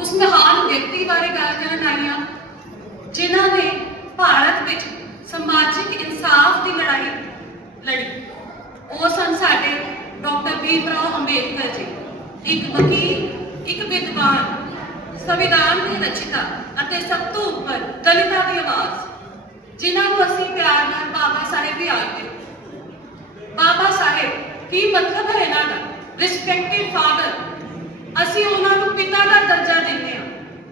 ਉਸ ਮਹਾਨ ਵਿਅਕਤੀ ਬਾਰੇ ਗੱਲ ਕਰਨ ਆਈ ਹਾਂ ਜਿਨ੍ਹਾਂ ਨੇ ਭਾਰਤ ਵਿੱਚ ਸਮਾਜਿਕ ਇਨਸਾਫ ਦੀ ਲੜਾਈ ਲੜੀ। ਉਹ ਸਨ ਸਾਡੇ ਡਾਕਟਰ ਭੀਮਰਾਓ ਅੰਬੇਦਕਰ ਜੀ, ਇੱਕ ਵਕੀਲ, ਇੱਕ ਵਿਦਵਾਨ, ਸੰਵਿਧਾਨ ਦੇ ਰਚਿਤਾ ਅਤੇ ਸਭ ਤੋਂ ਉੱਪਰ ਦਲਿਤਾਂ ਦੀ ਆਵਾਜ਼, ਜਿਨ੍ਹਾਂ ਨੂੰ ਅਸੀਂ ਪਿਆਰ ਨਾਲ ਬਾਬਾ ਸਾਹਿਬ ਵੀ ਆਖਦੇ ਬਾਬਾ ਸਾਹਿਬ, ਕੀ ਮਤਲਬ ਹੈ ਇਹਨਾਂ ਦਾ? ਰਿਸਪੈਕਟਡ ਫਾਦਰ ਅਸੀਂ ਉਹਨਾਂ ਨੂੰ ਪਿਤਾ ਦਾ ਦਰਜਾ ਦਿੰਦੇ ਹਾਂ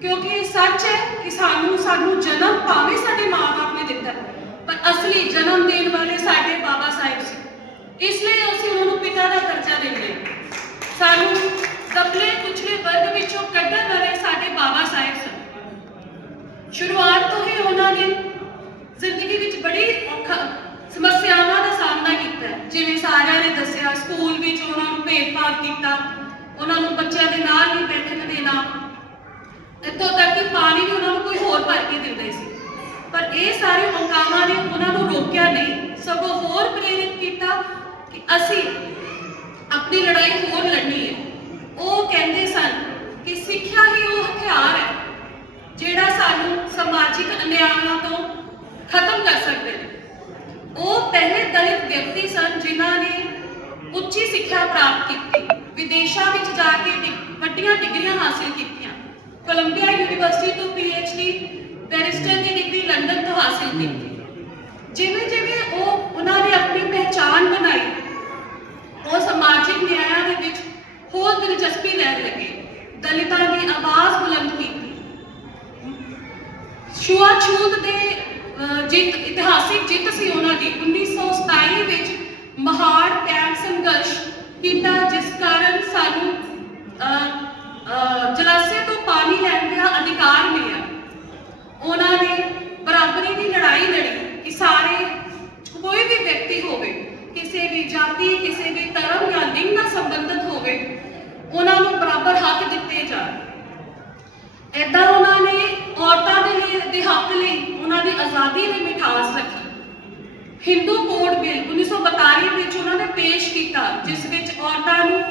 ਕਿਉਂਕਿ ਇਹ ਸੱਚ ਹੈ ਕਿ ਸਾਨੂੰ ਸਾਨੂੰ ਜਨਮ ਭਾਵੇਂ ਸਾਡੇ ਮਾਂ ਬਾਪ ਨੇ ਦਿੱਤਾ ਪਰ ਅਸਲੀ ਜਨਮ ਦੇਣ ਵਾਲੇ ਸਾਡੇ ਬਾਬਾ ਸਾਹਿਬ ਸੀ। ਇਸ ਲਈ ਅਸੀਂ ਉਹਨਾਂ ਨੂੰ ਪਿਤਾ ਦਾ ਦਰਜਾ ਦਿੰਦੇ ਸਾਨੂੰ ਦਬਲੇ ਕੁਚਲੇ ਵਰਗ ਵਿੱਚੋਂ ਕੱਢਣ ਵਾਲੇ ਸਾਡੇ ਬਾਬਾ ਸਾਹਿਬ ਸਨ। ਸ਼ੁਰੂਆਤ ਤੋਂ ਹੀ ਉਹਨਾਂ ਨੇ ਜ਼ਿੰਦਗੀ ਵਿੱਚ ਬੜੀ ਔਖਾ ਸਮੱਸਿਆਵਾਂ ਦਾ ਸਾਹਮਣਾ ਕੀਤਾ ਜਿਵੇਂ ਸਾਰਿਆਂ ਨੇ ਦੱਸਿਆ, ਸਕੂਲ ਵਿੱਚ ਉਹਨਾਂ ਨੂੰ ਭੇਦਭਾਵ ਕੀਤਾ, ਉਹਨਾਂ ਨੂੰ ਬੱਚਿਆਂ ਦੇ ਨਾਲ ਨਹੀਂ ਬੈਠਣ ਦੇਣਾ ਇੱਥੋਂ ਤੱਕ ਕਿ ਪਾਣੀ ਵੀ ਉਹਨਾਂ ਨੂੰ ਕੋਈ ਹੋਰ ਭਰ ਕੇ ਦਿੰਦੇ ਸੀ। ਪਰ ਇਹ ਸਾਰੇ ਹੰਗਾਮਾ ਨੇ ਉਹਨਾਂ ਨੂੰ ਰੋਕਿਆ ਨਹੀਂ। ਸਗੋਂ ਹੋਰ ਪ੍ਰੇਰਿਤ ਕੀਤਾ ਕਿ ਅਸੀਂ ਆਪਣੀ ਲੜਾਈ ਹੋਰ ਲੜਨੀ ਹੈ। ਉਹ ਕਹਿੰਦੇ ਸਨ ਕਿ ਸਿੱਖਿਆ ਹੀ ਉਹ ਹਥਿਆਰ ਹੈ, ਜਿਹੜਾ ਸਾਨੂੰ ਸਮਾਜਿਕ ਅਨਿਆਇਆਂ ਤੋਂ ਖਤਮ ਕਰ ਸਕਦੇ ਨੇ। ਉਹ ਪਹਿਲੇ ਦਲਿਤ ਵਿਅਕਤੀ ਸਨ ਜਿਨ੍ਹਾਂ ਨੇ ਉੱਚੀ ਸਿੱਖਿਆ ਪ੍ਰਾਪਤ ਕੀਤੀ। ਵਿਦੇਸ਼ਾਂ ਵਿੱਚ ਜਾ ਕੇ ਵੱਡੀਆਂ ਡਿਗਰੀਆਂ ਹਾਸਲ ਕੀਤੀਆਂ। ਕੋਲੰਬੀਆ ਯੂਨੀਵਰਸਿਟੀ ਤੋਂ ਡੀ ਬੈਰਿਸਟਰ ਦੀ ਡਿਗਰੀ ਲੰਡਨ ਤੋਂ ਹਾਸਲ ਕੀਤੀ। ਜਿਵੇਂ ਜਿਵੇਂ ਉਹ ਉਹਨਾਂ ਨੇ ਆਪਣੀ ਪਹਿਚਾਣ ਬਣਾਈ ਉਹ ਸਮਾਜਿਕ ਨਿਆਂ ਦੇ ਵਿੱਚ ਹੋਰ ਦਿਲਚਸਪੀ ਲੈਣ ਲੱਗੇ। ਦਲਿਤਾਂ ਦੀ ਆਵਾਜ਼ ਬੁਲੰਦ ਕੀਤੀ। ਛੂਆਛੂਤ ਦੇ ਜਿੱਤ ਇਤਿਹਾਸਿਕ ਜਿੱਤ ਸੀ ਉਹਨਾਂ ਦੀ। 1927 ਵਿੱਚ ਮਹਾੜ ਟੈਂਕ ਸੰਘਰਸ਼ ਕੀਤਾ ਜਿਸ ਕਾਰਨ ਸਾਨੂੰ ਅਹ, ਤੋਂ ਲੈਣ ਦਾ ਅਧਿਕਾਰ ਮਿਲਿਆ। ਉਹਨਾਂ ਨੇ ਬਰਾਬਰੀ ਦੀ ਲੜਾਈ ਲੜੀ ਕਿ ਸਾਰੇ, ਕੋਈ ਵੀ ਵਿਅਕਤੀ ਹੋਵੇ, ਕਿਸੇ ਵੀ ਜਾਤੀ, ਕਿਸੇ ਵੀ ਧਰਮ ਜਾਂ ਲਿੰਗ ਨਾਲ ਸੰਬੰਧਿਤ ਹੋਵੇ, ਉਹਨਾਂ ਨੂੰ ਬਰਾਬਰ ਹੱਕ ਦਿੱਤੇ ਜਾਣ। ਏਦਾਂ ਉਹਨਾਂ ਨੇ ਔਰਤਾਂ ਦੇ ਲਈ, ਦੇ ਹੱਕ ਲਈ ਉਹਨਾਂ ਦੀ ਆਜ਼ਾਦੀ ਲਈ ਮਿਠਾਸ ਰੱਖੀ। ਹਿੰਦੂ ਕੋਡ ਬਿੱਲ 1942 ਵਿੱਚ ਉਹਨਾਂ ਨੇ ਪੇਸ਼ ਕੀਤਾ, ਜਿਸ ਵਿੱਚ ਔਰਤਾਂ ਨੂੰ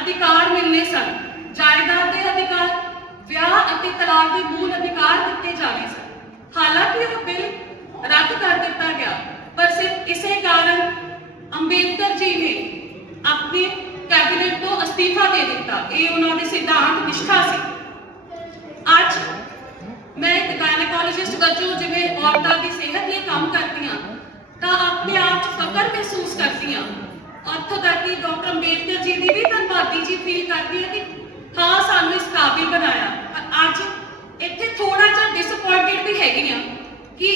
ਅਧਿਕਾਰ ਮਿਲਨੇ ਸਨ, ਜਾਇਦਾਦ ਦੇ ਅਧਿਕਾਰ ਵਿਆਹ ਅਤੇ ਤਲਾਕ ਦੇ ਮੂਲ ਅਧਿਕਾਰ ਦਿੱਤੇ ਜਾਣੇ ਸਨ। ਹਾਲਾਂਕਿ ਉਹ ਬਿੱਲ ਰੱਦ ਕਰ ਦਿੱਤਾ ਗਿਆ, ਪਰ ਸਿਰਫ ਇਸੇ ਕਾਰਨ ਅੰਬੇਦਕਰ ਜੀ ਨੇ ਆਪਣੇ ਕੈਬਨਿਟ ਤੋਂ ਅਸਤੀਫਾ ਦੇ ਦਿੱਤਾ। ਇਹ ਉਹਨਾਂ ਦੇ ਸਿਧਾਂਤ ਨਿਸ਼ਠਾ ਸੀ। ਅੱਜ ਮੈਂ ਇੱਕ ਗਾਇਨੋਕੋਲੋਜਿਸਟ ਵਜੋਂ ਜਿਵੇਂ ਔਰਤਾਂ ਦੀ ਸਿਹਤ ਲਈ ਕੰਮ ਕਰਦੀ ਹਾਂ, ਤਾਂ ਆਪਣੇ ਆਪ 'ਚ ਮਹਿਸੂਸ ਕਰਦੀ ਹਾਂ। ਉੱਥੋਂ ਤੱਕ ਡਾਕਟਰ ਅੰਬੇਦਕਰ ਜੀ ਦੀ ਵੀ ਧੰਨਵਾਦੀ ਜੀ ਫੀਲ ਕਰਦੀ ਹੈ ਕਿ ਹਾਂ, ਸਾਨੂੰ ਇਸ ਕਾਬਿਲ ਬਣਾਇਆ। ਪਰ ਅੱਜ ਇੱਥੇ ਥੋੜਾ ਜਿਹਾ ਡਿਸਪਾਇੰਟਡ ਵੀ ਹੈਗੀ ਆ ਕਿ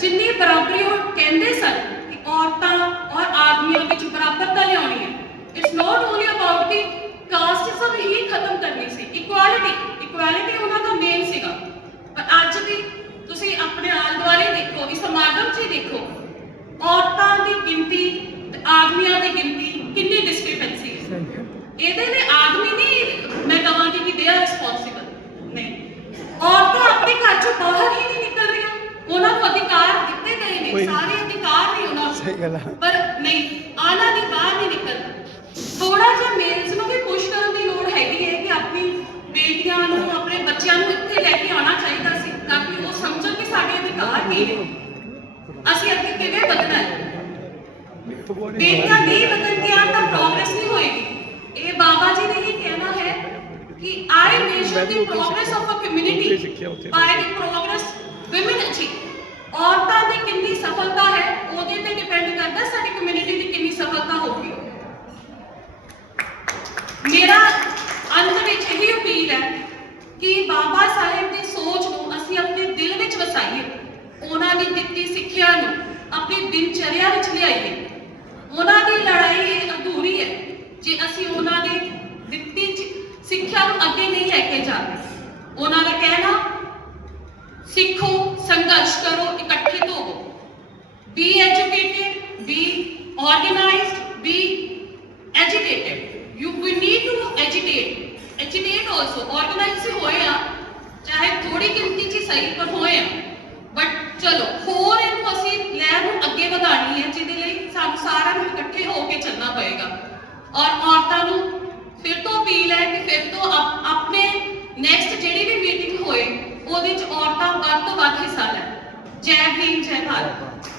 ਜਿੰਨੀ ਬਰਾਬਰੀ ਉਹ ਕਹਿੰਦੇ ਸਨ ਕਿ ਔਰਤਾਂ ਔਰ ਆਦਮੀਆਂ ਵਿੱਚ ਬਰਾਬਰਤਾ ਲਿਆਉਣੀ ਹੈ। ਇਟਸ ਨਾਟ ਓਨਲੀ ਅਬਾਊਟ ਕਿ ਕਾਸਟਿਜ਼ਮ ਹੀ ਖਤਮ ਕਰਨੀ ਸੀ। ਇਕੁਐਲਿਟੀ ਇਕੁਐਲਿਟੀ ਉਹਨਾਂ ਦਾ ਮੇਨ ਸੀਗਾ। ਪਰ ਅੱਜ ਵੀ ਤੁਸੀਂ ਆਪਣੇ ਆਲੇ ਦੁਆਲੇ ਦੇਖੋ ਇਸ ਸਮਾਗਮ 'ਚ ਹੀ ਦੇਖੋ, ਔਰਤਾਂ ਦੀ ਗਿਣਤੀ ਤੇ ਆਦਮੀਆਂ ਦੀ ਗਿਣਤੀ ਕਿੰਨੀ ਡਿਸਕ੍ਰਿਪੈਂਸੀ ਹੈ ਇਹਦੇ ਲਈ ਆਦਮੀ ਨਹੀਂ ਮੈਂ ਕਹਾਂਗੀ ਕਿ ਦੇ ਆਰ ਰਿਸਪੌਂਸਿਬਲ ਨਹੀਂ ਔਰਤਾਂ ਆਪਣੇ ਘਰ ਚੋਂ ਬਾਹਰ ਹੀ ਨਹੀਂ ਨਿਕਲ ਰਹੀਆਂ ਉਹਨਾਂ ਨੂੰ ਅਧਿਕਾਰ ਦਿੱਤੇ ਗਏ ਨੇ ਕੋਈ- ਸਾਰੇ ਅਧਿਕਾਰ ਨੇ ਉਹਨਾਂ ਸਹੀ ਗੱਲ ਆ। ਪਰ ਨਹੀਂ ਆਣਾ ਦੀ ਬਾਹਰ ਨਹੀਂ ਨਿਕਲਦਾ। ਥੋੜਾ ਜਿਹਾ ਮੇਲਸ ਨੂੰ ਵੀ ਪੁਸ਼ ਕਰਨ ਦੀ ਲੋੜ ਹੈਗੀ ਹੈ ਕਿ ਆਪਣੀ ਬੇਟੀਆਂ ਨੂੰ ਆਪਣੇ ਬੱਚਿਆਂ ਨੂੰ ਇੱਥੇ ਲੈ ਕੇ ਆਉਣਾ ਚਾਹੀਦਾ ਸੀ ਤਾਂ ਕਿ ਉਹ ਸਮਝਣ ਕਿ ਸਾਡੇ ਅਧਿਕਾਰ ਕੀ ਨੇ। ਅਸੀਂ ਅੱਗੇ ਕਿਵੇਂ ਵਧਣਾ ਹੈ? ਬੇਟੀਆਂ ਨਹੀਂ ਬਦਲਦੀਆਂ ਤਾਂ ਪ੍ਰੋਗਰੈਸ ਨਹੀਂ ਹੋਏਗੀ। ਇਹ ਬਾਬਾ ਜੀ ਨੇ ਹੀ ਕਹਿਣਾ ਹੈ ਕਿ I measure the progress of a community by the progress women achieve ਔਰਤਾਂ ਦੀ ਕਿੰਨੀ ਸਫਲਤਾ ਹੈ, ਉਹਦੇ ਤੇ ਡਿਪੈਂਡ ਕਰਦਾ ਸਾਡੀ ਕਮਿਊਨਿਟੀ ਦੀ ਕਿੰਨੀ ਸਫਲਤਾ ਹੋਊਗੀ। ਮੇਰਾ ਅੰਤ ਵਿੱਚ ਇਹੀ ਅਪੀਲ ਹੈ ਕਿ ਬਾਬਾ ਸਾਹਿਬ ਦੀ ਸੋਚ ਨੂੰ ਅਸੀਂ ਆਪਣੇ ਦਿਲ ਵਿੱਚ ਵਸਾਈਏ, ਉਹਨਾਂ ਦੀ ਦਿੱਤੀ ਸਿੱਖਿਆ ਨੂੰ ਆਪਣੀ ਦਿਨਚਰਿਆ ਵਿੱਚ ਲਿਆਈਏ। ਉਹਨਾਂ ਦੀ ਲੜਾਈ ਇਹ ਅਧੂਰੀ ਹੈ, ਜੇ ਅਸੀਂ ਉਹਨਾਂ ਦੀ ਦਿੱਤੀ ਸਿੱਖਿਆ ਨੂੰ ਅੱਗੇ ਨਹੀਂ ਲੈ ਕੇ ਜਾਂਦੇ ਉਹਨਾਂ ਦਾ ਕਹਿਣਾ, ਸਿੱਖੋ ਸੰਘਰਸ਼ ਕਰੋ ਇਕੱਠੇ ਹੋਵੋ be educated, be organized, be agitated. You, we need to agitate. Agitate also. Organize से ਹੋਏ ਆ ਚਾਹੇ ਥੋੜੀ ਗਿਣਤੀ ਚ ਹੀ ਸਹੀ ਪਰ ਹੋਏ ਆ ਬਟ ਚਲੋ ਹੋਰ ਇਹਨੂੰ ਅਸੀਂ ਲਹਿਰ ਨੂੰ ਅੱਗੇ ਵਧਾਣੀ ਹੈ ਜਿਹਦੇ ਲਈ ਸਾਨੂੰ ਸਾਰਿਆਂ ਨੂੰ ਇਕੱਠੇ ਹੋ ਕੇ ਚੱਲਣਾ ਪਏਗਾ ਔਰ ਔਰਤਾਂ ਨੂੰ ਫਿਰ ਤੋਂ ਅਪੀਲ ਹੈ ਕਿ ਫਿਰ ਤੋਂ ਆਪ- ਆਪਣੇ ਵੱਧ ਤੋਂ ਵੱਧ ਹਿੱਸਾ ਲੈਣ ਜੈ ਭੀਮ ਜੈ ਭਾਰਤ।